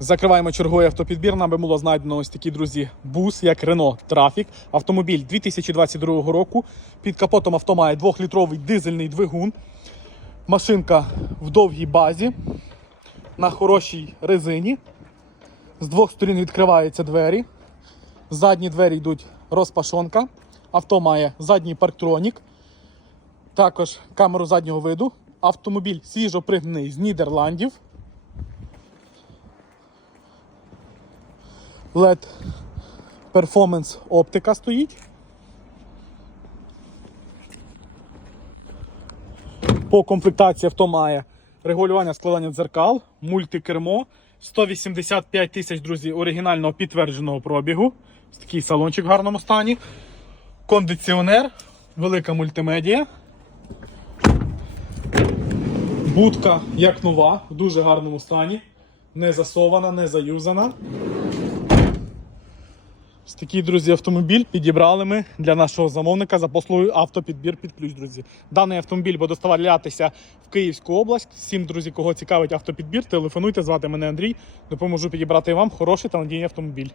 Закриваємо черговий автопідбір. Нам би було знайдено ось такі друзі бус, як Renault Trafic. Автомобіль 2022 року. Під капотом авто має 2-літровий дизельний двигун. Машинка в довгій базі на хорошій резині. З двох сторін відкриваються двері. Задні двері йдуть розпашонка. Авто має задній парктронік. Також камеру заднього виду. Автомобіль свіжо пригнаний з Нідерландів. LED Performance оптика стоїть. По комплектації авто має регулювання складання дзеркал, мультикермо, 185 тисяч, друзі, оригінального підтвердженого пробігу. Ось такий салончик в гарному стані. Кондиціонер, велика мультимедія. Будка як нова, в дуже гарному стані. Не засована, не заюзана. Ось такий, друзі, автомобіль підібрали ми для нашого замовника за послугою автопідбір під ключ, друзі. Даний автомобіль буде доставлятися в Київську область. Всім, друзі, кого цікавить автопідбір, телефонуйте, звати мене Андрій. Допоможу підібрати вам хороший та надійний автомобіль.